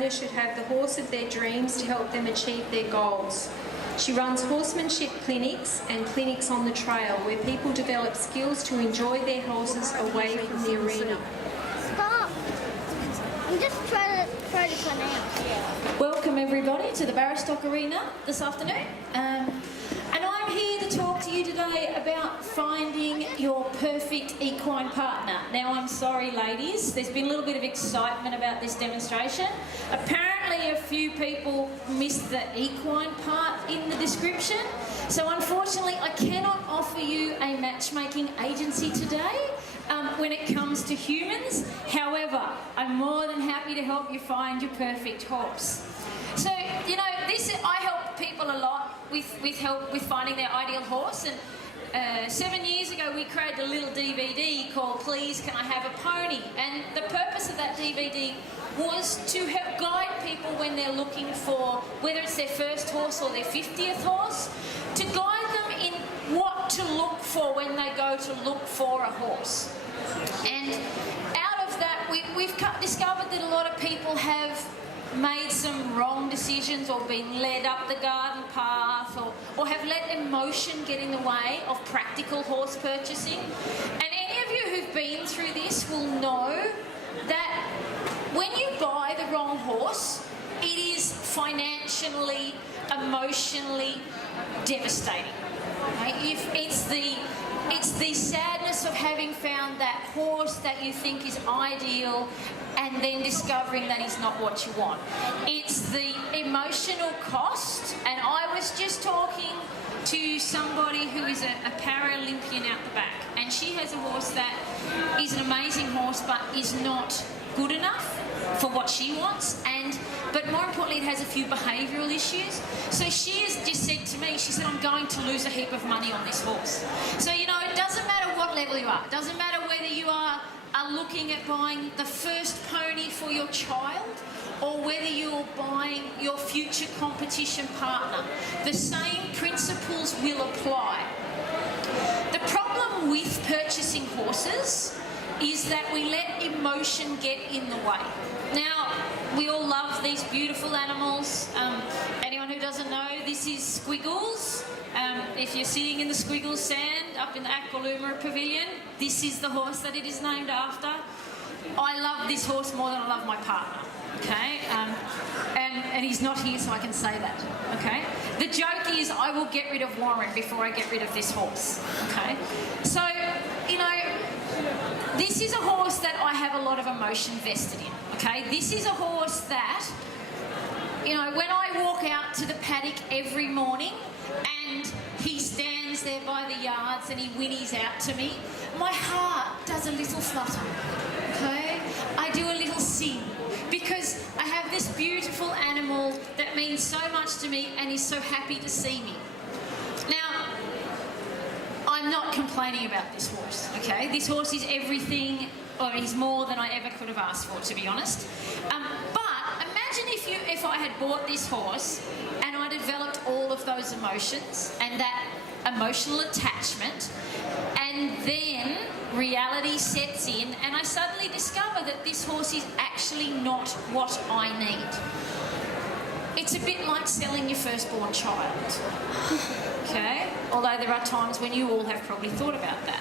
owner should have the horse of their dreams to help them achieve their goals. She runs horsemanship clinics and clinics on the trail where people develop skills to enjoy their horses away from the arena. Stop! I'm just trying to pronounce. Welcome everybody to the Barristock Arena this afternoon. And I'm here to talk to you today about finding your perfect equine partner. Now I'm sorry ladies, there's been a little bit of excitement about this demonstration. Apparently a few people missed the equine part in the description. So unfortunately I cannot offer you a matchmaking agency today when it comes to humans. However, I'm more than happy to help you find your perfect horse. So, you know, I help people a lot with help with finding their ideal horse, and 7 years ago we created a little DVD called Please Can I Have a Pony, and the purpose of that DVD was to help guide people when they're looking for, whether it's their first horse or their 50th horse, to guide them in what to look for when they go to look for a horse. And out of that we've discovered that a lot of people have made some wrong decisions or been led up the garden path or have let emotion get in the way of practical horse purchasing. And any of you who've been through this will know that when you buy the wrong horse, it is financially, emotionally devastating. Okay? If it's the sadness of having found that horse that you think is ideal and then discovering that is not what you want. It's the emotional cost, and I was just talking to somebody who is a Paralympian out the back, and she has a horse that is an amazing horse but is not good enough for what she wants, but more importantly it has a few behavioural issues. So she has just said to me, she said, I'm going to lose a heap of money on this horse. So you know, it doesn't matter what level you are, it doesn't matter whether you are looking at buying the first pony for your child or whether you're buying your future competition partner. The same principles will apply. The problem with purchasing horses is that we let emotion get in the way. Now, we all love these beautiful animals. Anyone who doesn't know, this is Squiggles. If you're sitting in the Squiggles sand up in the Aqualuma Pavilion, this is the horse that it is named after. I love this horse more than I love my partner, okay? And he's not here, so I can say that, okay? The joke is I will get rid of Warren before I get rid of this horse, okay? So, you know, this is a horse that I have a lot of emotion vested in, okay? This is a horse that, you know, when I walk out to the paddock every morning and he stands there by the yards and he whinnies out to me, my heart does a little flutter, okay? I do a little sing because I have this beautiful animal that means so much to me and is so happy to see me. Now, I'm not complaining about this horse, okay? This horse is everything, or he's more than I ever could have asked for, to be honest. But imagine if I had bought this horse and I developed all of those emotions and that emotional attachment, and then reality sets in and I suddenly discover that this horse is actually not what I need. It's a bit like selling your firstborn child, okay? Although there are times when you all have probably thought about that.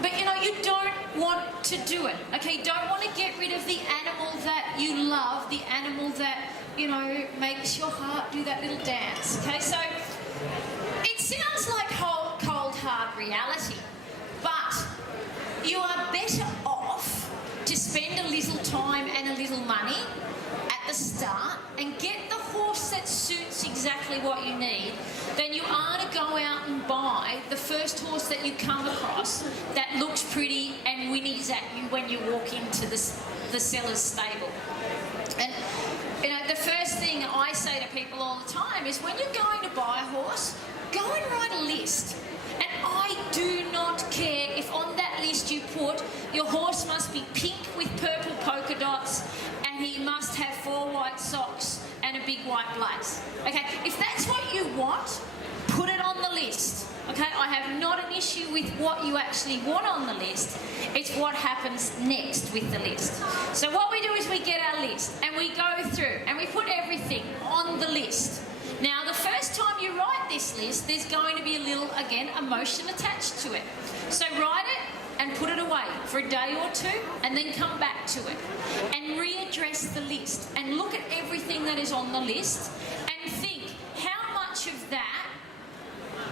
But you know, you don't want to do it, okay? You don't want to get rid of the animal that you love, the animal that, you know, makes your heart do that little dance, okay? So it sounds like cold hard reality, but you are better off to spend a little time and a little money at the start and get the horse that suits exactly what you need than you are to go out and buy the first horse that you come across that looks pretty and whinnies at you when you walk into the seller's stable. And you know, the first thing I say to people all the time is when you're going to buy a horse, go and write a list. And I do not care if on that list you put your horse must be pink with purple polka dots and he must have 4 white socks and a big white blaze. Okay, if that's what you want, put it on the list. Okay, I have not an issue with what you actually want on the list. It's what happens next with the list. So what we do is we get our list and we go through and we put everything on the list. Now, the first time you write this list, there's going to be a little, again, emotion attached to it. So write it and put it away for a day or two and then come back to it and readdress the list and look at everything that is on the list and think how much of that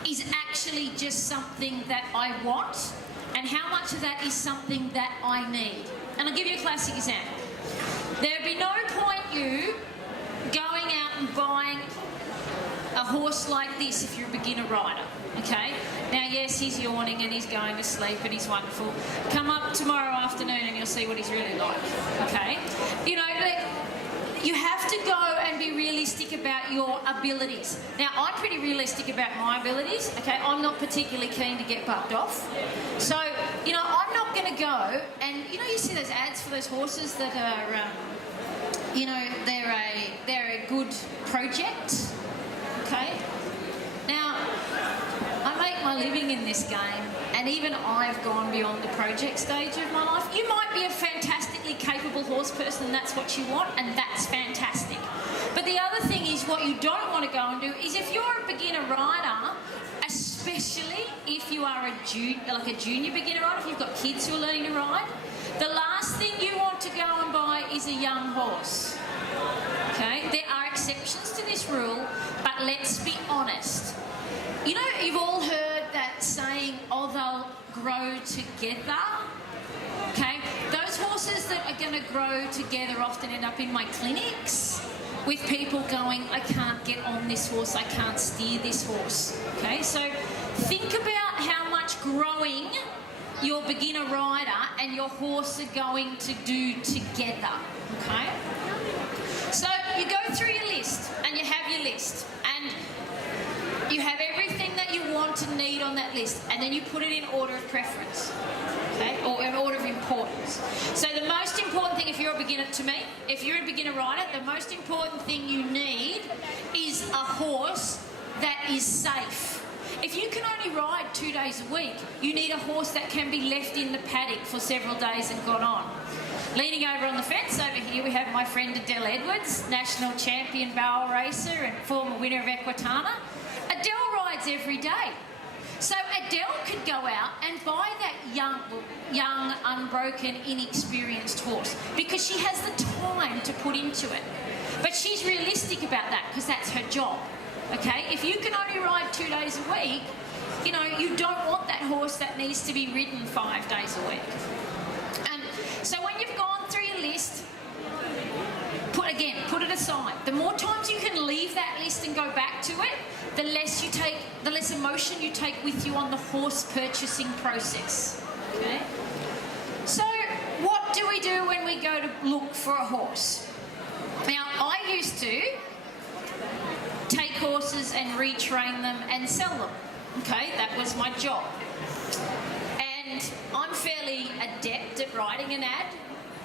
is actually just something that I want and how much of that is something that I need. And I'll give you a classic example. There would be no point you going out and buying a horse like this if you're a beginner rider, okay? Now, yes, he's yawning and he's going to sleep and he's wonderful. Come up tomorrow afternoon and you'll see what he's really like, okay? You know, you have to go and be realistic about your abilities. Now, I'm pretty realistic about my abilities, okay? I'm not particularly keen to get bucked off. So, you know, I'm not going to go and, you know, you see those ads for those horses that are, you know, they're a good project, okay? Now, I make my living in this game, and even I've gone beyond the project stage of my life. You might be a fantastically capable horse person and that's what you want, and that's fantastic. But the other thing is what you don't want to go and do is if you're a beginner rider, especially if you are a junior beginner rider, if you've got kids who are learning to ride, the last thing you want to go and buy is a young horse. Okay? There are exceptions to this rule, but let's be honest. You know, you've all heard that saying, oh, they'll grow together. Okay? Those horses that are going to grow together often end up in my clinics with people going, I can't get on this horse, I can't steer this horse. Okay? So think about how much growing your beginner rider and your horse are going to do together. Okay? So you go through your list and you have your list and you have everything that you want and need on that list, and then you put it in order of preference, okay, or in order of importance. So the most important thing, if you're a beginner, to me, if you're a beginner rider, the most important thing you need is a horse that is safe. If you can only ride 2 days a week, you need a horse that can be left in the paddock for several days and gone on. Leaning over on the fence over here, we have my friend Adele Edwards, national champion barrel racer and former winner of Equitana. Adele rides every day. So Adele could go out and buy that young, unbroken, inexperienced horse because she has the time to put into it. But she's realistic about that because that's her job. Okay? If you can only ride 2 days a week, you know, you don't want that horse that needs to be ridden 5 days a week. So when you've gone through your list, put it aside. The more times you can leave that list and go back to it, the less emotion you take with you on the horse purchasing process. Okay? So what do we do when we go to look for a horse? Now, I used to take horses and retrain them and sell them. Okay, that was my job. And I'm fairly adept at writing an ad.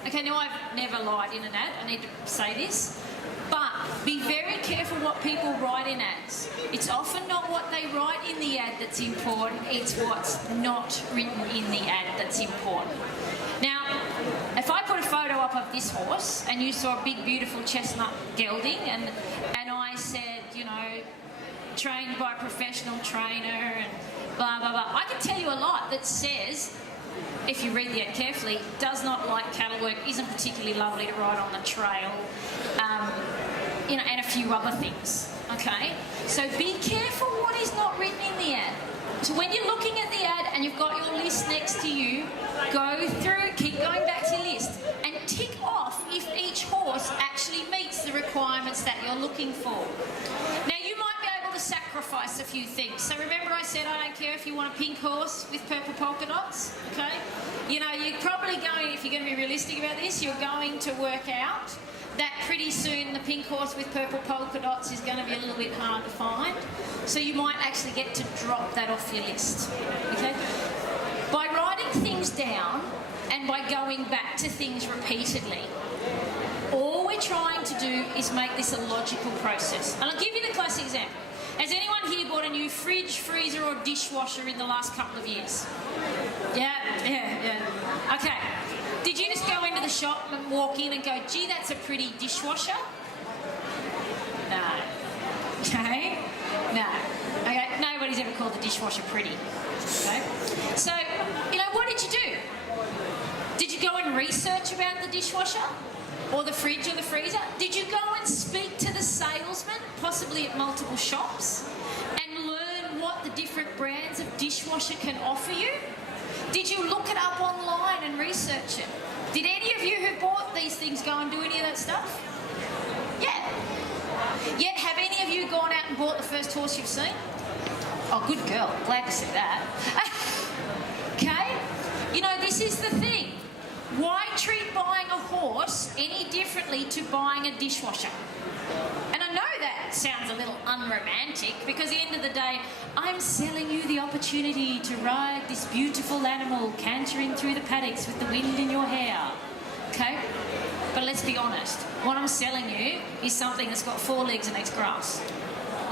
Okay, now I've never lied in an ad, I need to say this. But be very careful what people write in ads. It's often not what they write in the ad that's important, it's what's not written in the ad that's important. Now, if I put a photo up of this horse and you saw a big, beautiful chestnut gelding and I said, you know, trained by a professional trainer and blah, blah, blah, I can tell you a lot that says, if you read the ad carefully, does not like cattle work, isn't particularly lovely to ride on the trail, you know, and a few other things, okay? So be careful what is not written in the ad. So when you're looking at the ad and you've got your list next to you, go through, keep going back to your list and tick off if each horse actually meets the requirements that you're looking for. Now, you might be able to sacrifice a few things. So remember I said I don't care if you want a pink horse with purple polka dots, okay? You know, you're probably going, if you're going to be realistic about this, you're going to work out that pretty soon the pink horse with purple polka dots is going to be a little bit hard to find. So you might actually get to drop that off your list, okay? By writing things down and by going back to things repeatedly, all we're trying to do is make this a logical process. And I'll give you the classic example. Has anyone here bought a new fridge, freezer or dishwasher in the last couple of years? Yeah. Okay. Did you just go into the shop and walk in and go, gee, that's a pretty dishwasher? No. Okay? No. Okay? Nobody's ever called the dishwasher pretty. Okay? So, what did you do? Did you go and research about the dishwasher? Or the fridge or the freezer? Did you go and speak to the salesman, possibly at multiple shops, and learn what the different brands of dishwasher can offer you? Did you look it up online and research it? Did any of you who bought these things go and do any of that stuff? Yeah. Yet, have any of you gone out and bought the first horse you've seen? Oh, good girl. Glad to see that. Okay? This is the thing. Why treat buying a horse any differently to buying a dishwasher? And I know that sounds a little unromantic because at the end of the day, I'm selling you the opportunity to ride this beautiful animal cantering through the paddocks with the wind in your hair. Okay? But let's be honest. What I'm selling you is something that's got 4 legs and eats grass.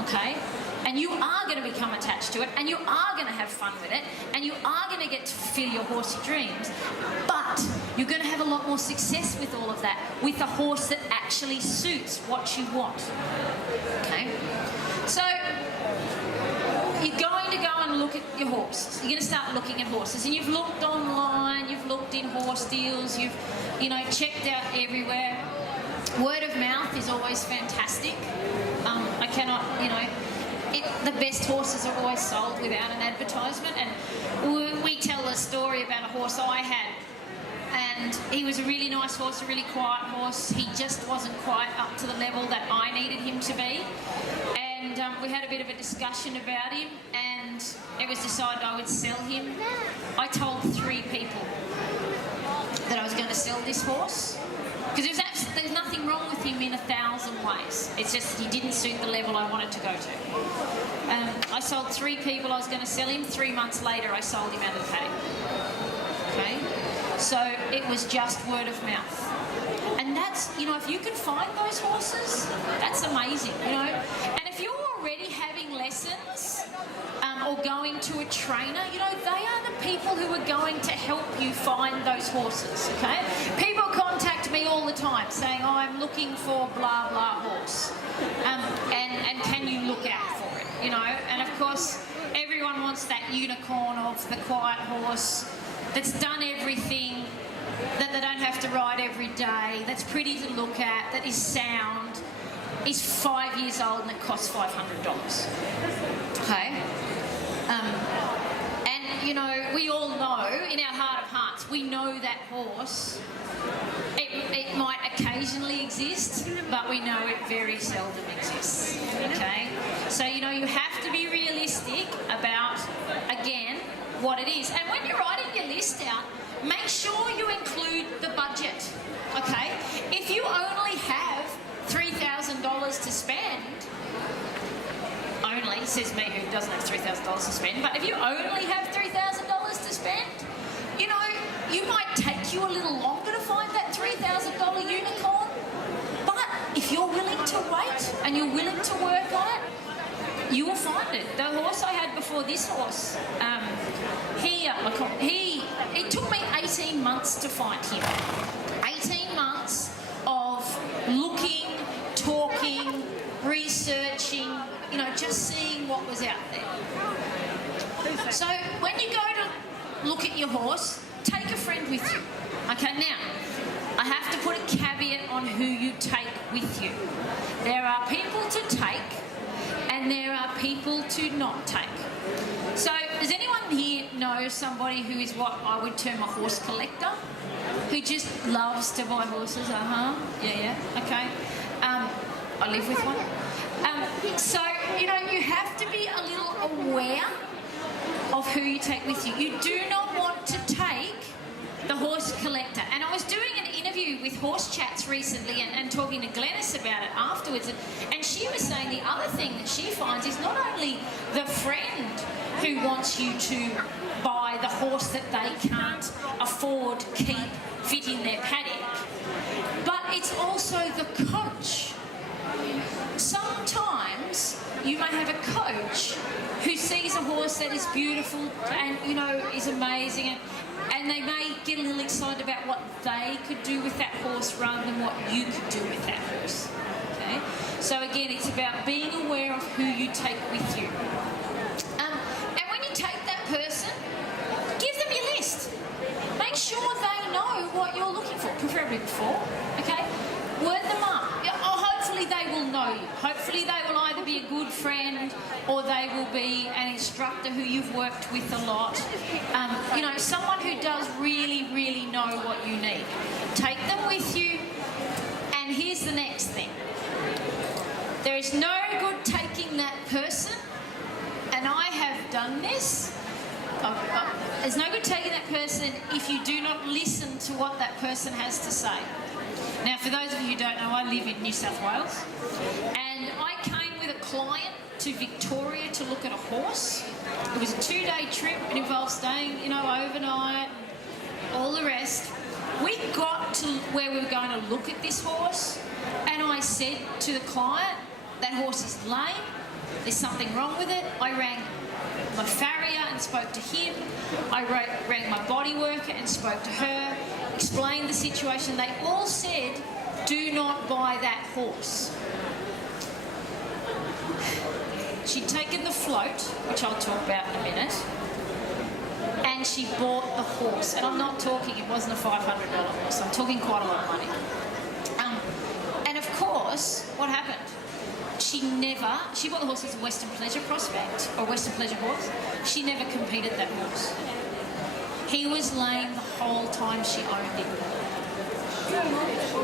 Okay? And you are going to become attached to it, and you are going to have fun with it, and you are going to get to fulfill your horsey dreams, but you're going to have a lot more success with all of that, with a horse that actually suits what you want. Okay? So, you're going to go and look at your horses. You're going to start looking at horses, and you've looked online, you've looked in horse deals, you've, checked out everywhere. Word of mouth is always fantastic. I cannot, the best horses are always sold without an advertisement, and we tell a story about a horse I had, and he was a really nice horse, a really quiet horse. He just wasn't quite up to the level that I needed him to be, and we had a bit of a discussion about him, and it was decided I would sell him. I told 3 people that I was going to sell this horse, because there's nothing wrong with him in 1,000 ways. It's just that he didn't suit the level I wanted to go to. I sold 3 people I was going to sell him. 3 months later, I sold him out of the paddock. Okay? So it was just word of mouth. And that's, if you can find those horses, that's amazing, And if you're already having lessons or going to a trainer, they are the people who are going to help you find those horses, okay? People contact me all the time saying, oh, I'm looking for blah, blah horse. And can you look out for it, And of course, everyone wants that unicorn of the quiet horse that's done everything, that they don't have to ride every day, that's pretty to look at, that is sound, is 5 years old and it costs $500. Okay? And, we all know, in our heart of hearts, we know that horse. It might occasionally exist, but we know it very seldom exists. Okay? So, you have to be realistic about, again, what it is. And when you're writing your list out, make sure you include the budget. Okay? If you only have $3,000 to spend, only, says me who doesn't have $3,000 to spend, but if you only have $3,000 to spend, you might take you a little longer to find that $3,000 unicorn, but if you're willing to wait and you're willing to work on it, you will find it. The horse I had before this horse, it took me 18 months to find him. 18 months of looking, talking, researching, just seeing what was out there. So when you go to look at your horse, take a friend with you. Okay, now, I have to put a caveat on who you take with you. There are people to take and there are people to not take. So, does anyone here know somebody who is what I would term a horse collector? Who just loves to buy horses? Yeah, okay. I live with one. So, you have to be a little aware of who you take with you. You do not want to take the horse collector. And I was doing an interview with Horse Chats recently and talking to Glennis about it afterwards. And she was saying the other thing that she finds is not only the friend who wants you to buy the horse that they can't afford, keep, fit in their paddock, but it's also the coach. Sometimes you may have a coach who sees a horse that is beautiful and, is amazing, and they may get a little excited about what they could do with that horse rather than what you could do with that horse. Okay? So again, again, it's about being aware of who you take with you. And when you take that person, give them your list. Make sure they know what you're looking for, preferably before, okay? Word them up. Hopefully they will know you. Hopefully they will either be a good friend or they will be an instructor who you've worked with a lot. You know, someone who does really, really know what you need. Take them with you. And here's the next thing. There is no good taking that person, and I have done this. There's no good taking that person if you do not listen to what that person has to say. Now, for those of you who don't know, I live in New South Wales, and I came with a client to Victoria to look at a horse. It was a 2-day trip. It involved staying, you know, overnight, all the rest. We got to where we were going to look at this horse, and I said to the client, that horse is lame, there's something wrong with it. I rang my farrier and spoke to him. I rang my body worker and spoke to her, explained the situation. They all said, do not buy that horse. She'd taken the float, which I'll talk about in a minute, and she bought the horse. And I'm not talking, it wasn't a $500 horse, I'm talking quite a lot of money. And of course, what happened? She bought the horse as a Western Pleasure prospect, or Western Pleasure horse. She never competed that horse. He was lame the whole time she owned him.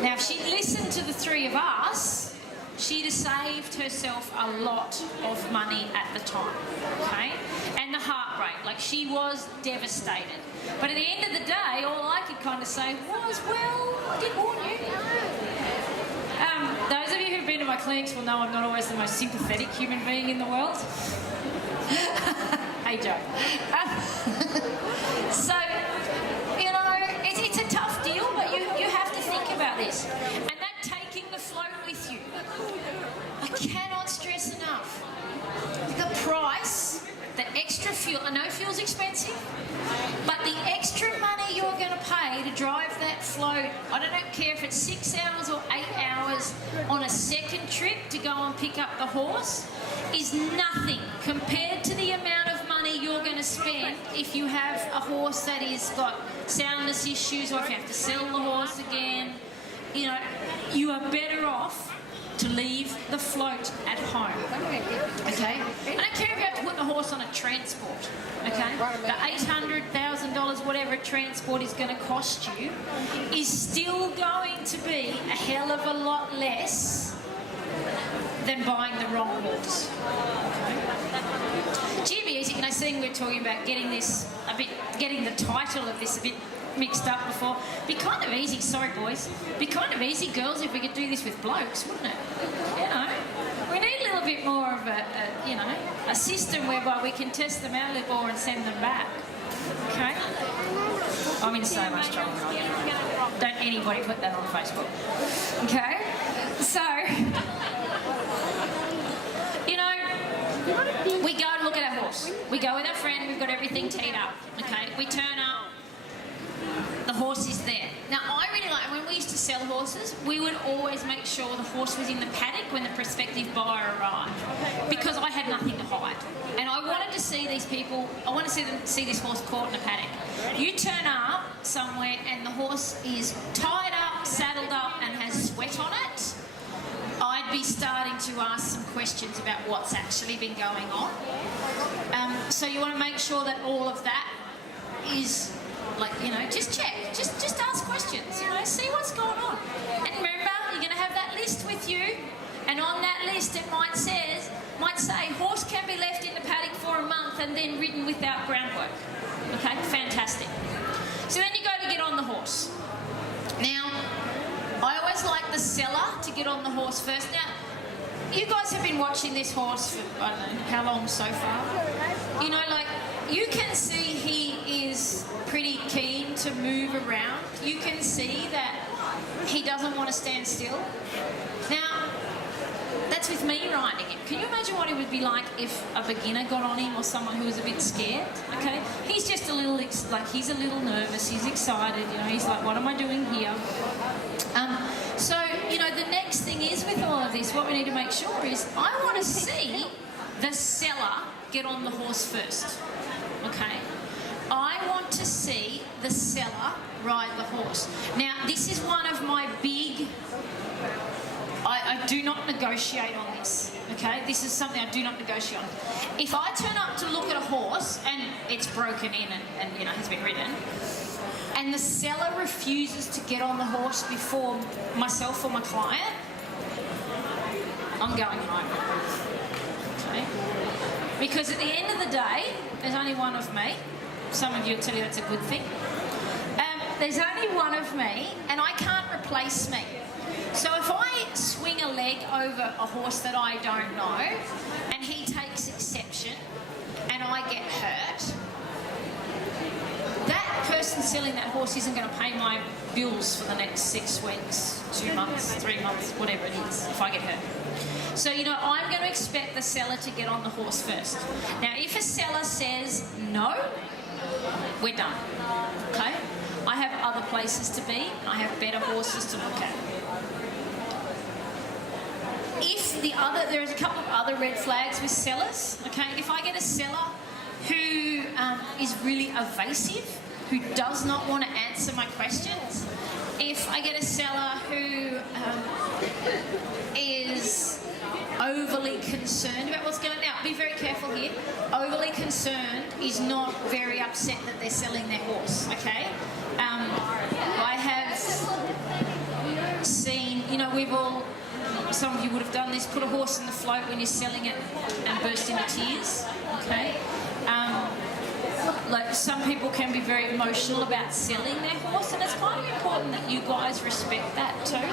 Now, if she'd listened to the three of us, she'd have saved herself a lot of money at the time, okay? And the heartbreak, like she was devastated. But at the end of the day, all I could kind of say was, well, I did warn you. Those of you who've been to my clinics will know I'm not always the most sympathetic human being in the world. Hey, Joe. So, you know, it's a tough deal, but you have to think about this. And that taking the float with you, I cannot stress enough. The price, the extra fuel, I know fuel's expensive, but the extra money you're going to pay to drive that float, I don't care if it's 6 hours or 8 hours on a second trip to go and pick up the horse, is nothing compared to the amount of money you're going to spend if you have a horse that has got soundness issues, or if you have to sell the horse again. You know, you are better off to leave the float at home, okay? I don't care if you have to put the horse on a transport, okay? The $800,000, whatever a transport is going to cost you, is still going to be a hell of a lot less than buying the wrong horse, okay? Gee, be easy. Can I see we're talking about getting the title of this a bit mixed up before. Be kind of easy, sorry boys, be kind of easy, girls, if we could do this with blokes, wouldn't it? You know, we need a little bit more of a system whereby we can test them out a little more and send them back. Okay? I'm in so much trouble. Don't anybody put that on Facebook. Okay? So, you know, we go and look at our horse. We go with our friend, we've got everything teed up. Okay? We turn up. The horse is there. Now, I really like, when we used to sell horses, we would always make sure the horse was in the paddock when the prospective buyer arrived, because I had nothing to hide. And I wanted to see these people, I want to see this horse caught in a paddock. You turn up somewhere and the horse is tied up, saddled up, and has sweat on it, I'd be starting to ask some questions about what's actually been going on. So you want to make sure that all of that is, like, you know, just check, just ask questions, you know, see what's going on. And remember, you're going to have that list with you, and on that list it might say horse can be left in the paddock for a month and then ridden without groundwork. Okay, fantastic. So then you go to get on the horse. Now, I always like the seller to get on the horse first. Now, you guys have been watching this horse for, I don't know, how long so far? You know, like, you can see he is pretty keen to move around. You can see that he doesn't want to stand still. Now, that's with me riding him. Can you imagine what it would be like if a beginner got on him, or someone who was a bit scared? Okay, he's just a little, he's a little nervous, he's excited, you know, he's like, what am I doing here? So, you know, the next thing is with all of this, what we need to make sure is I want to see the seller get on the horse first, okay? I want to see the seller ride the horse. Now, this is one of my big... I do not negotiate on this, okay? This is something I do not negotiate on. If I turn up to look at a horse and it's broken in and you know, has been ridden, and the seller refuses to get on the horse before myself or my client, I'm going home, okay? Because at the end of the day, there's only one of me. Some of you will tell you that's a good thing. There's only one of me, and I can't replace me. So if I swing a leg over a horse that I don't know, and he takes exception, and I get hurt, that person selling that horse isn't going to pay my bills for the next 6 weeks, 2 months, 3 months, whatever it is, if I get hurt. So, you know, I'm going to expect the seller to get on the horse first. Now, if a seller says no, we're done, okay? I have other places to be. I have better horses to look at. There's a couple of other red flags with sellers, okay? If I get a seller who is really evasive, who does not want to answer my questions, if I get a seller who is overly concerned about what's going on. Now, be very careful here. Overly concerned is not very upset that they're selling their horse, okay? I have seen, you know, we've all, some of you would have done this, put a horse in the float when you're selling it and burst into tears, okay? Like, some people can be very emotional about selling their horse, and it's kind of important that you guys respect that too.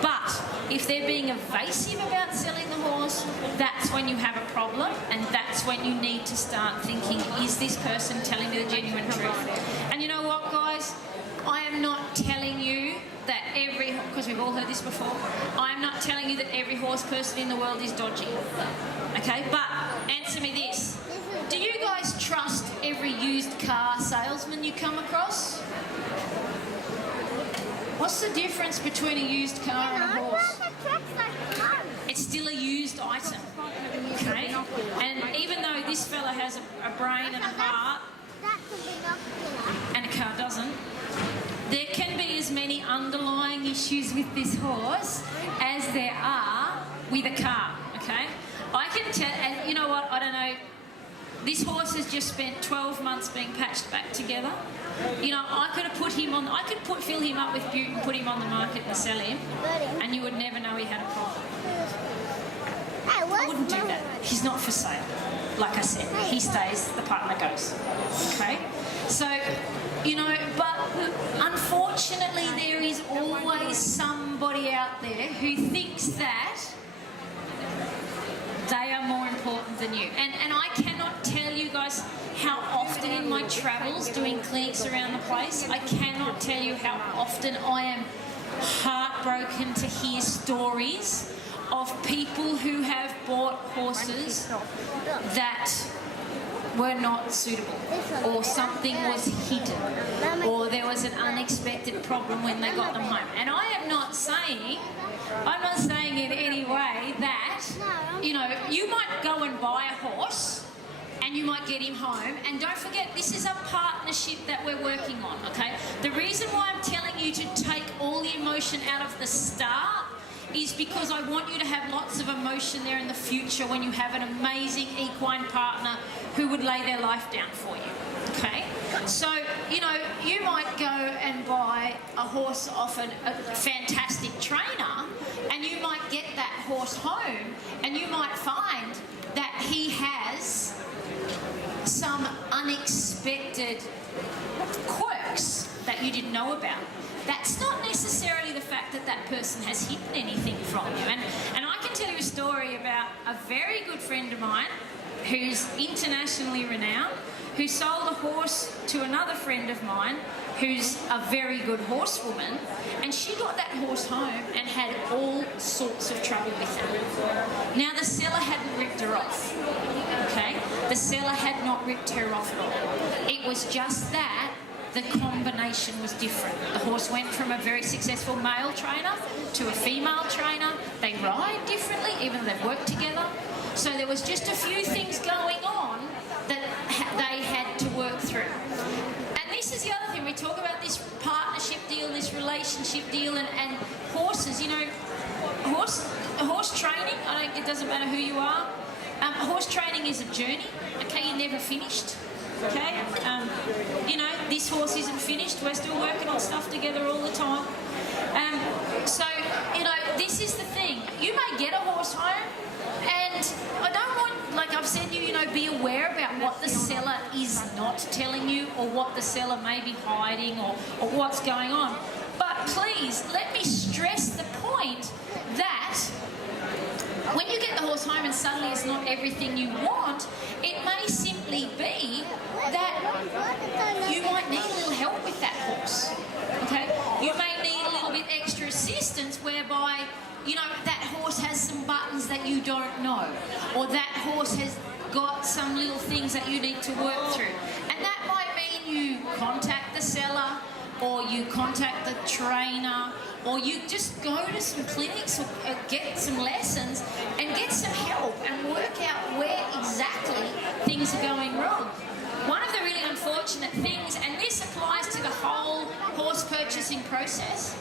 But if they're being evasive about selling the horse, that's when you have a problem, and that's when you need to start thinking, is this person telling me the genuine truth? And you know what, guys? I am not telling you that because we've all heard this before, I am not telling you that every horse person in the world is dodgy, okay? But answer me this. Do you guys trust every used car salesman you come across? What's the difference between a used car and a horse? It's still a used item, okay? And even though this fella has a brain and a heart, and a car doesn't, there can be as many underlying issues with this horse as there are with a car, okay? I can tell, and you know what, I don't know, this horse has just spent 12 months being patched back together. You know, I could have put him on, fill him up with bute and put him on the market and sell him, and you would never know he had a problem. I wouldn't do that. He's not for sale. Like I said, he stays, the partner goes, okay? So, you know, but unfortunately there is always somebody out there who thinks that they are more important than you. And I cannot tell you guys how often in my travels doing clinics around the place, I cannot tell you how often I am heartbroken to hear stories of people who have bought horses that were not suitable, or something was hidden, or there was an unexpected problem when they got them home. And I'm not saying in any way that, you know, you might go and buy a horse and you might get him home, and don't forget, this is a partnership that we're working on, okay? The reason why I'm telling you to take all the emotion out of the start is because I want you to have lots of emotion there in the future when you have an amazing equine partner who would lay their life down for you, okay? So, you know, you might go and buy a horse off a fantastic trainer, and you might get that horse home, and you might find that he has some unexpected quirks that you didn't know about. That's not necessarily the fact that that person has hidden anything from you. And I can tell you a story about a very good friend of mine who's internationally renowned, who sold a horse to another friend of mine who's a very good horsewoman, and she got that horse home and had all sorts of trouble with it. Now, the seller hadn't ripped her off, okay? The seller had not ripped her off at all. It was just that the combination was different. The horse went from a very successful male trainer to a female trainer. They ride differently, even though they've worked together. So there was just a few things going on that they had to work through. And this is the other thing. We talk about this partnership deal, this relationship deal, and horses, you know, horse training, it doesn't matter who you are. Horse training is a journey, okay? You're never finished, okay? You know, this horse isn't finished. We're still working on stuff together all the time. So, you know, this is the thing. You may get a horse home, and I don't want, like I've said to you, you know, be aware about what the seller is not telling you, or what the seller may be hiding, or what's going on. But please, let me stress the point that when you get the horse home and suddenly it's not everything you want, it may simply be that you might need a little help with that horse, okay? You may need a little bit extra assistance whereby, you know, that horse has some buttons that you don't know, or that horse has got some little things that you need to work through. And that might mean you contact the seller, or you contact the trainer, or you just go to some clinics or get some lessons and get some help and work out where exactly things are going wrong. One of the really unfortunate things, and this applies to the whole horse purchasing process,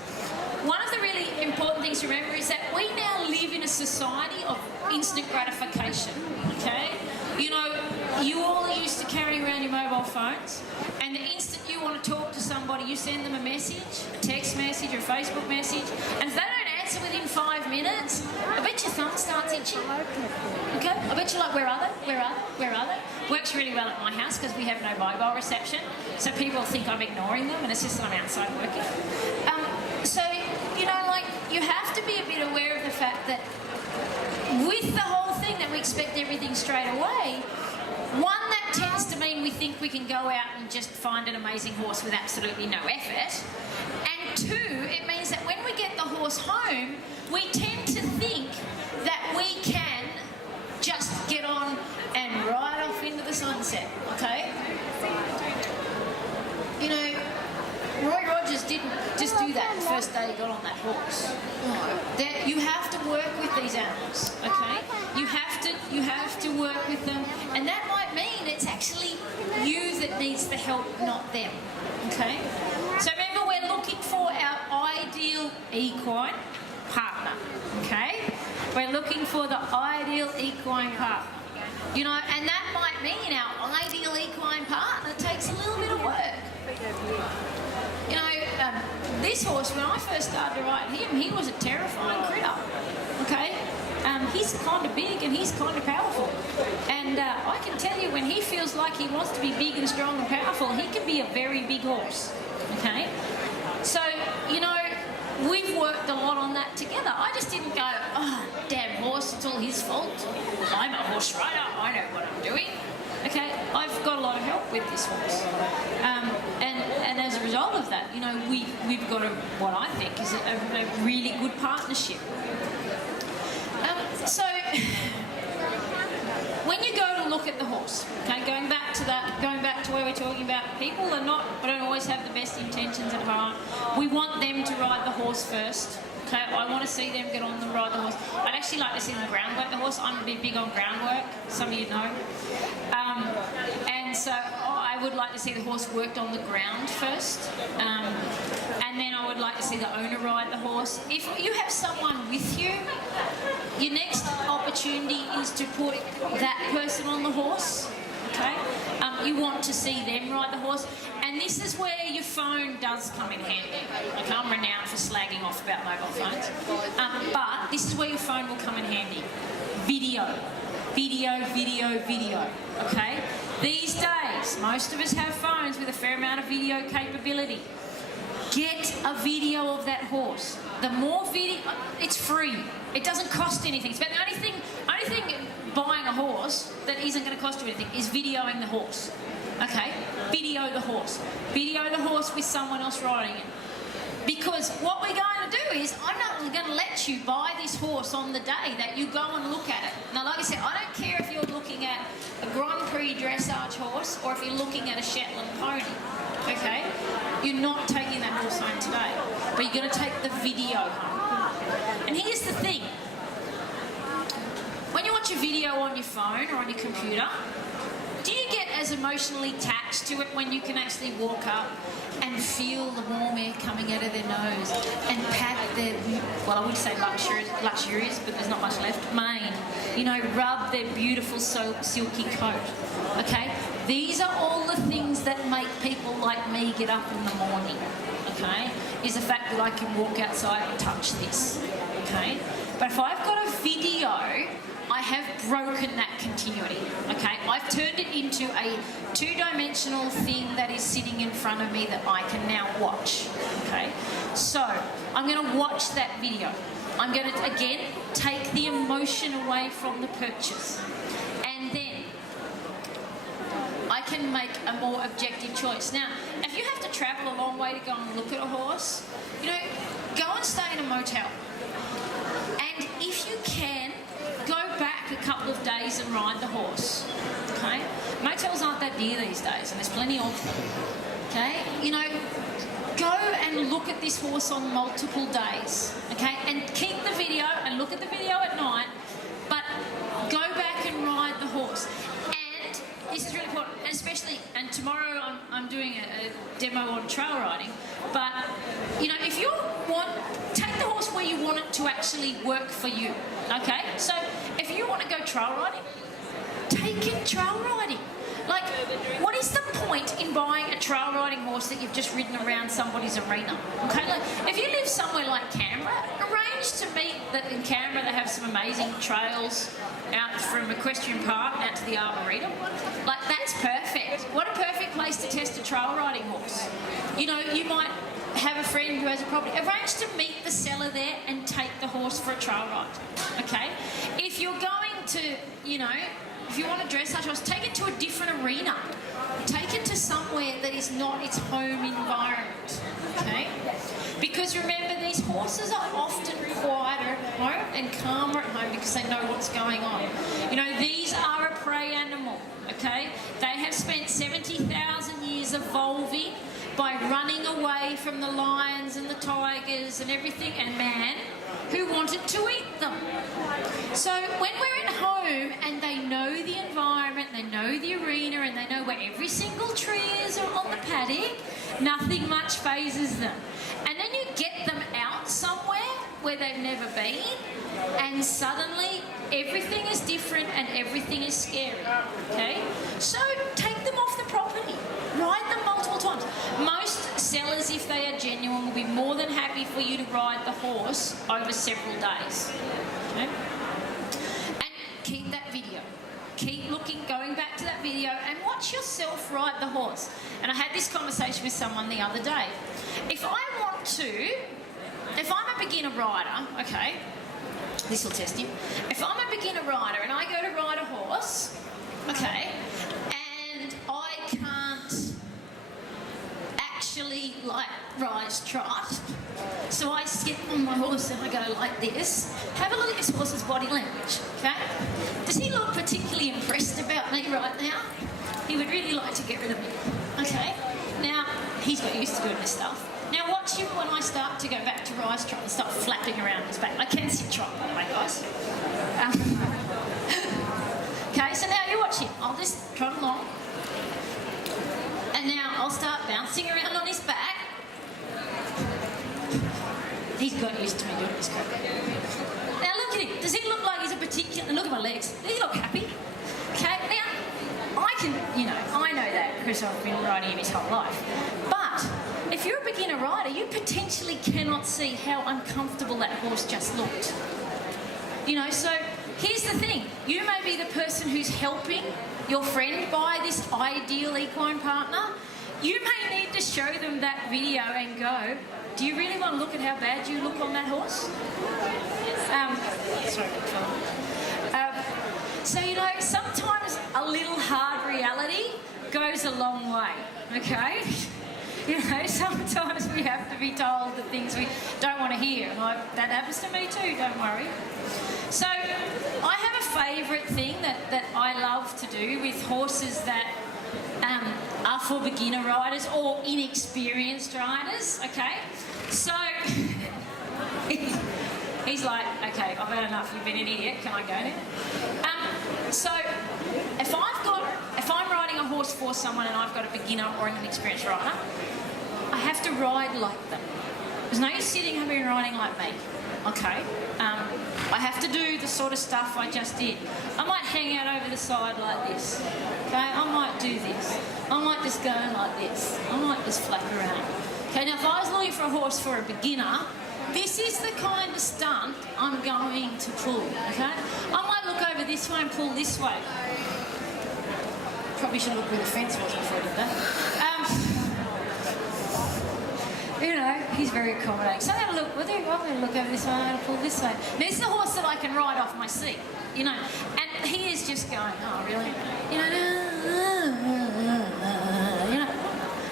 one of the really important things to remember is that we now live in a society of instant gratification, okay? You know, you all are used to carrying around your mobile phones, and the instant you want to talk to somebody, you send them a message, a text message or a Facebook message, and if they don't answer within 5 minutes, I bet your thumb starts itching. Okay? I bet you're like, where are they? Where are they? Where are they? Works really well at my house because we have no mobile reception, so people think I'm ignoring them, and it's just that I'm outside working. So, you know, like, you have to be a bit aware of the fact that with the whole thing that we expect everything straight away, one, that tends to mean we think we can go out and just find an amazing horse with absolutely no effort. And two, it means that when we get the horse home, we tend to think that we can just get on and ride off into the sunset, okay? You know, Roy Rogers didn't just do that the first day he got on that horse. No. You have to work with these animals, okay? You have to work with them, and that might mean it's actually you that needs the help, not them, okay? So remember, we're looking for our ideal equine partner, okay? We're looking for the ideal equine partner. You know, and that might mean our ideal equine partner takes a little bit of work. You know, this horse, when I first started riding him, he was a terrifying critter, okay? He's kind of big and he's kind of powerful. And I can tell you, when he feels like he wants to be big and strong and powerful, he can be a very big horse, okay? So, you know, we've worked a lot on that together. I just didn't go, oh, damn horse, it's all his fault. I'm a horse rider, I know what I'm doing. Okay, I've got a lot of help with this horse. And as a result of that, you know, we've got what I think is a really good partnership. So, when you go to look at the horse, okay, going back to where we're talking about, people don't always have the best intentions at heart. We want them to ride the horse first. Okay, I want to see them get on and ride the horse. I'd actually like to see them groundwork the horse. I'm a bit big on groundwork, some of you know. And so I would like to see the horse worked on the ground first. And then I would like to see the owner ride the horse. If you have someone with you, your next opportunity is to put that person on the horse. Okay? You want to see them ride the horse. And this is where your phone does come in handy. Okay, I'm renowned for slagging off about mobile phones. But this is where your phone will come in handy. Video. Video, video, video. Okay? These days, most of us have phones with a fair amount of video capability. Get a video of that horse. The more video, it's free. It doesn't cost anything. It's about the only thing buying a horse that isn't going to cost you anything is videoing the horse. Okay? Video the horse. Video the horse with someone else riding it. Because what we're going to do is, I'm not going to let you buy this horse on the day that you go and look at it. Now, like I said, I don't care if you're looking looking at a Grand Prix dressage horse or if you're looking at a Shetland pony, okay, you're not taking that horse home today, but you're going to take the video home. And here's the thing. When you watch a video on your phone or on your computer, do you get as emotionally attached to it when you can actually walk up and feel the warm air coming out of their nose and pat their, well, I would say luxurious, but there's not much left, mane, you know, rub their beautiful silky coat, okay? These are all the things that make people like me get up in the morning, okay? Is the fact that I can walk outside and touch this, okay? But if I've got a video, I have broken that continuity, okay? I've turned it into a two-dimensional thing that is sitting in front of me that I can now watch, okay? So, I'm going to watch that video. I'm going to, again, take the emotion away from the purchase. And then I can make a more objective choice. Now, if you have to travel a long way to go and look at a horse, you know, go and stay in a motel. And if you can, go back a couple of days and ride the horse, okay? Motels aren't that dear these days, and there's plenty of them, okay? You know, go and look at this horse on multiple days, okay? And keep the video and look at the video at night, but go back and ride the horse. And this is really important, and especially, and tomorrow I'm doing a demo on trail riding, but, you know, if you want, take the horse where you want it to actually work for you, okay? So if you want to go trail riding, take it trail riding. Like, what is the point in buying a trail riding horse that you've just ridden around somebody's arena? Okay, like, if you live somewhere like Canberra, arrange to meet that in Canberra they have some amazing trails out from Equestrian Park out to the Arboretum. Like, that's perfect. What a perfect place to test a trail riding horse. You know, you might have a friend who has a property. Arrange to meet the seller there and take the horse for a trail ride, okay? If you're going to, you know, if you want to dress such a horse, take it to a different arena. Take it to somewhere that is not its home environment, okay? Because remember, these horses are often quieter at home and calmer at home because they know what's going on. You know, these are a prey animal, okay? They have spent 70,000 years evolving by running away from the lions and the tigers and everything, and man who wanted to eat them. So when we're at home and they know the environment, they know the arena, and they know where every single tree is on the paddock, nothing much phases them. And then you get them out somewhere where they've never been, and suddenly everything is different and everything is scary, okay? So take them off the property. Ride them multiple times. Most sellers, if they are genuine, will be more than happy for you to ride the horse over several days. Okay? And keep that video. Keep looking, going back to that video, and watch yourself ride the horse. And I had this conversation with someone the other day. If I'm a beginner rider, okay, this will test you. If I'm a beginner rider and I go to ride a horse, okay, and I can't actually like rise trot, so I sit on my horse and I go like this. Have a look at this horse's body language, okay? Does he look particularly impressed about me right now? He would really like to get rid of me, okay? Now, he's got used to doing this stuff. Now watch him when I start to go back to rise trot and start flapping around his back. I can sit trot, by the way, guys. Okay, so now you watch him. I'll just trot along. And now I'll start bouncing around on his back. He's got used to me doing this crap. Now look at him. Does he look like he's a particular... Look at my legs. Does he look happy? Okay, now, I know that because I've been riding him his whole life. But if you're a beginner rider, you potentially cannot see how uncomfortable that horse just looked. You know, so here's the thing. You may be the person who's helping your friend buy this ideal equine partner. You may need to show them that video and go, do you really want to look at how bad you look on that horse? So, you know, sometimes a little hard reality goes a long way, okay? You know, sometimes we have to be told the things we don't want to hear. And that happens to me too, don't worry. So I have a favourite thing that that I love to do with horses that are for beginner riders or inexperienced riders, okay? So, he's like, okay, I've had enough, you've been an idiot, can I go now? So, if I'm riding a horse for someone and I've got a beginner or an inexperienced rider, I have to ride like them. There's no use sitting here and riding like me, okay? I have to do the sort of stuff I just did. I might hang out over the side like this, okay? I might do this. I might just go like this. I might just flap around. Okay, now if I was looking for a horse for a beginner, this is the kind of stunt I'm going to pull, okay? I might look over this way and pull this way. Probably should look where the fence was before I did that. You know, he's very accommodating. So I'm going to look, I'm going to look over this way, I'm going to pull this way. Now, this is the horse that I can ride off my seat, you know. And he is just going, oh, really? You know,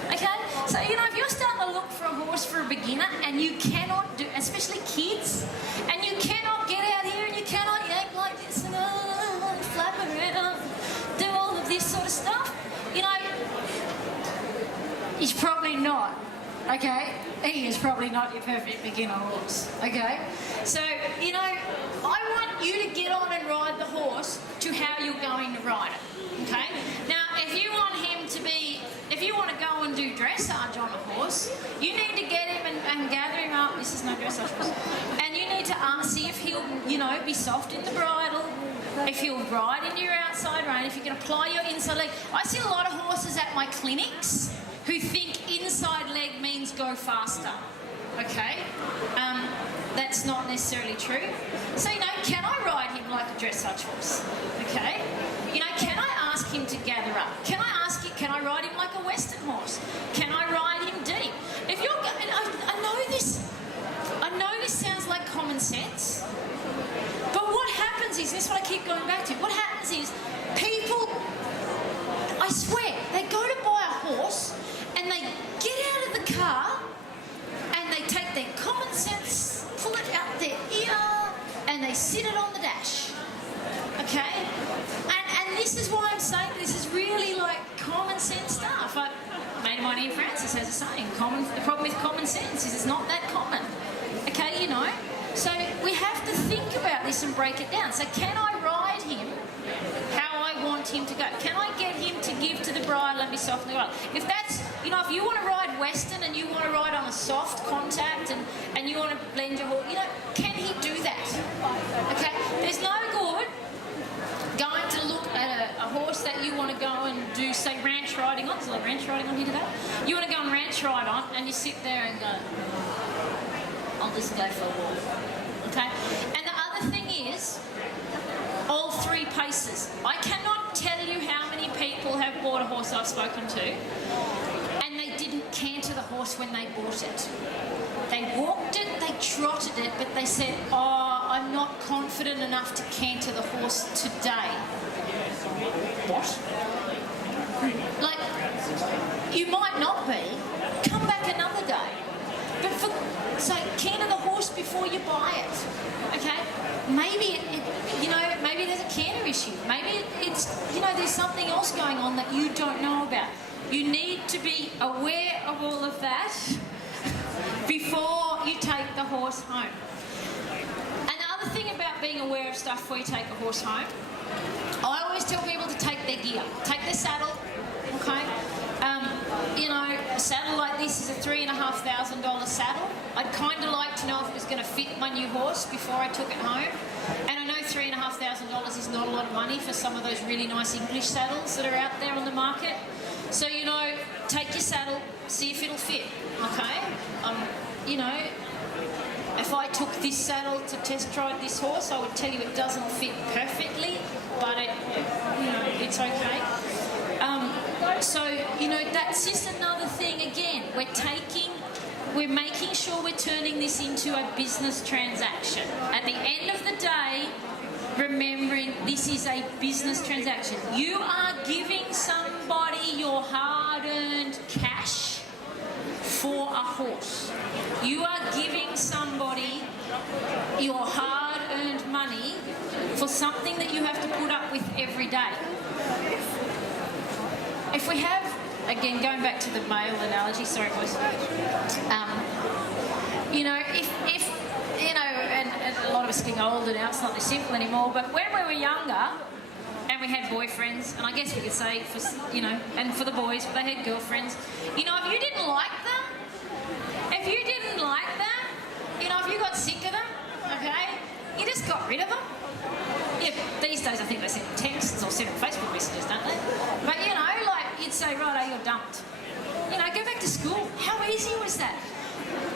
okay? So, you know, if you're starting to look for a horse for a beginner and you cannot do, especially kids, and you cannot get out here and you cannot yank like this and flap around, do all of this sort of stuff, you know, he's probably not. Okay, he is probably not your perfect beginner horse, okay? So, you know, I want you to get on and ride the horse to how you're going to ride it, okay? Now, if you want him to be, if you want to go and do dressage on a horse, you need to get him and gather him up. This is no dressage horse. And you need to see if he'll, you know, be soft in the bridle, if he'll ride into your outside rein, if you can apply your inside leg. I see a lot of horses at my clinics who think inside leg means go faster, okay? That's not necessarily true. So, you know, can I ride him like a dressage horse, okay? You know, can I ask him to gather up? Can I ride him like a Western horse? Can I ride him deep? If you're, I know this sounds like common sense, but what happens is, this is what I keep going back to, what happens is people, I swear, they go to buy a horse and they get out of the car and they take their common sense, pull it out their ear, and they sit it on the dash. Okay? And this is why I'm saying this is really like common sense stuff. A mate of mine, Ian Francis, has a saying, the problem with common sense is it's not that common. Okay, you know? So we have to think about this and break it down. So can I ride him how I want him to go? Can I get him to give to the bridle and be soft in the bridle? If that's, you know, if you want to ride Western and you want to ride on a soft contact and you want to blend your horse, you know, can he do that? Okay? There's no good going to look at a horse that you want to go and do, say, ranch riding on. There's a lot of ranch riding on here today. You want to go and ranch ride on and you sit there and go, I'll just go for a walk. Okay? And the other thing is, all three paces. I cannot tell you how many people have bought a horse I've spoken to and they didn't canter the horse when they bought it. They walked it, they trotted it, but they said, oh, I'm not confident enough to canter the horse today. What? Like, you might not be. Come back another day. But for, say, canter the horse before you buy it. Okay? Maybe maybe there's a canter issue. Maybe it's, you know, there's something else going on that you don't know about. You need to be aware of all of that before you take the horse home. And the other thing about being aware of stuff before you take a horse home, I always tell people to take their gear, take their saddle, okay? You know, a saddle like this is a $3,500 saddle. I'd kind of like to know if it was going to fit my new horse before I took it home. And I know $3,500 is not a lot of money for some of those really nice English saddles that are out there on the market. So, you know, take your saddle, see if it'll fit, okay? You know, if I took this saddle to test ride this horse, I would tell you it doesn't fit perfectly, but it, you know, it's okay. So, you know, that's just another thing again. We're making sure we're turning this into a business transaction. At the end of the day, remembering this is a business transaction. You are giving somebody your hard-earned cash for a horse. You are giving somebody your hard hard-earned money for something that you have to put up with every day. If we have, again, going back to the male analogy, sorry boys, you know, if you know, and a lot of us are getting older now, it's not this simple anymore, but when we were younger and we had boyfriends, and I guess we could say, for, you know, and for the boys, they had girlfriends, you know, if you didn't like them, you know, if you got sick of them, okay, you just got rid of them. Yeah, these days I think they send texts or send Facebook messages, don't they? But, you know, like, you'd say, right, you're dumped. You know, go back to school. How easy was that?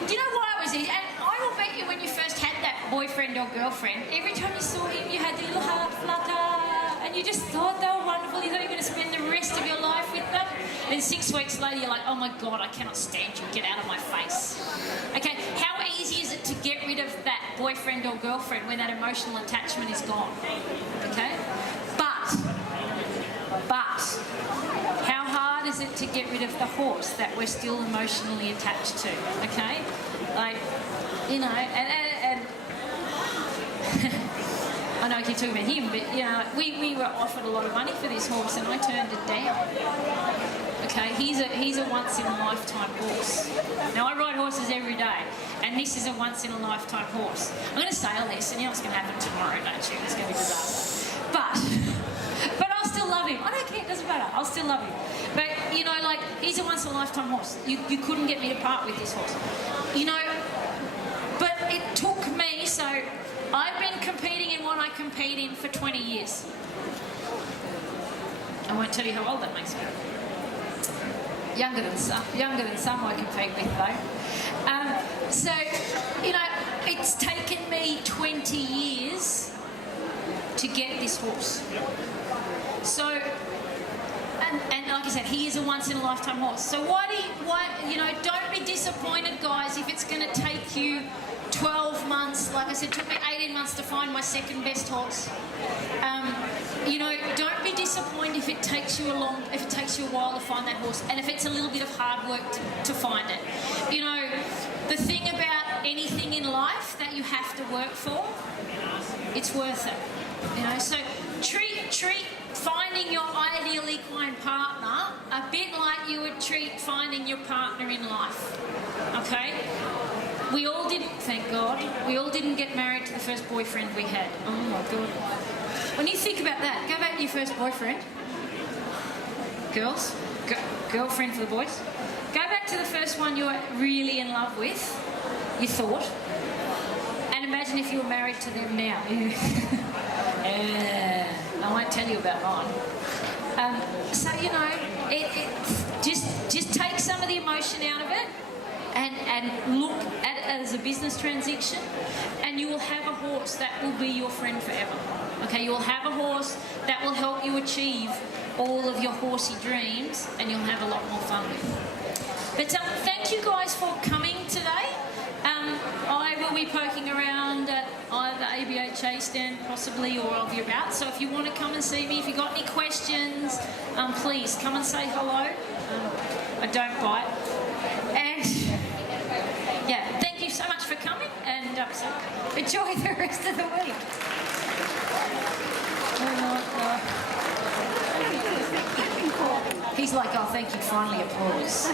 Do you know why it was easy? And I will bet you when you first had that boyfriend or girlfriend, every time you saw him, you had the little heart flutter, and you just thought they were wonderful. You thought you were going to spend the rest of your life with them. And 6 weeks later, you're like, oh my God, I cannot stand you. Get out of my face. Okay, how easy is it to get rid of that boyfriend or girlfriend when that emotional attachment is gone? Okay? But, how hard is it to get rid of the horse that we're still emotionally attached to? Okay? Like, you know, and I know I keep talking about him, but, you know, we were offered a lot of money for this horse and I turned it down. Okay, he's a once-in-a-lifetime horse. Now, I ride horses every day, and this is a once-in-a-lifetime horse. I'm going to sail this, and you know what's going to happen tomorrow, don't you? It's going to be disaster. But I'll still love him. I don't care, it doesn't matter. I'll still love him. But, you know, like, he's a once-in-a-lifetime horse. You couldn't get me to part with this horse. You know, but it took me, so I've been competing in what I compete in for 20 years. I won't tell you how old that makes me. Younger than some I compete with though. So, you know, it's taken me 20 years to get this horse. So, and like I said, he is a once-in-a-lifetime horse. So why, you know, don't be disappointed, guys, if it's going to take you 12 months. Like I said, it took me 18 months to find my second best horse. You know, don't be disappointed if it takes you a while to find that horse, and if it's a little bit of hard work to find it. You know, the thing about anything in life that you have to work for, it's worth it. You know, so treat finding your ideal equine partner a bit like you would treat finding your partner in life. Okay? We all didn't, thank God, we all didn't get married to the first boyfriend we had. Oh my God. When you think about that, go back to your first boyfriend. Girls, girlfriend for the boys. Go back to the first one you were really in love with, you thought, and imagine if you were married to them now. I won't tell you about mine. So, you know, just take some of the emotion out of it and look at it as a business transaction, and you will have a horse that will be your friend forever. Okay, you will have a horse that will help you achieve all of your horsey dreams, and you'll have a lot more fun with it. But thank you guys for coming today. I will be poking around at either ABHA stand possibly or I'll be about. So if you want to come and see me, if you've got any questions, please come and say hello. I don't bite. And yeah, thank you so much for coming, and so enjoy the rest of the week. He's like, oh, thank you, finally applause.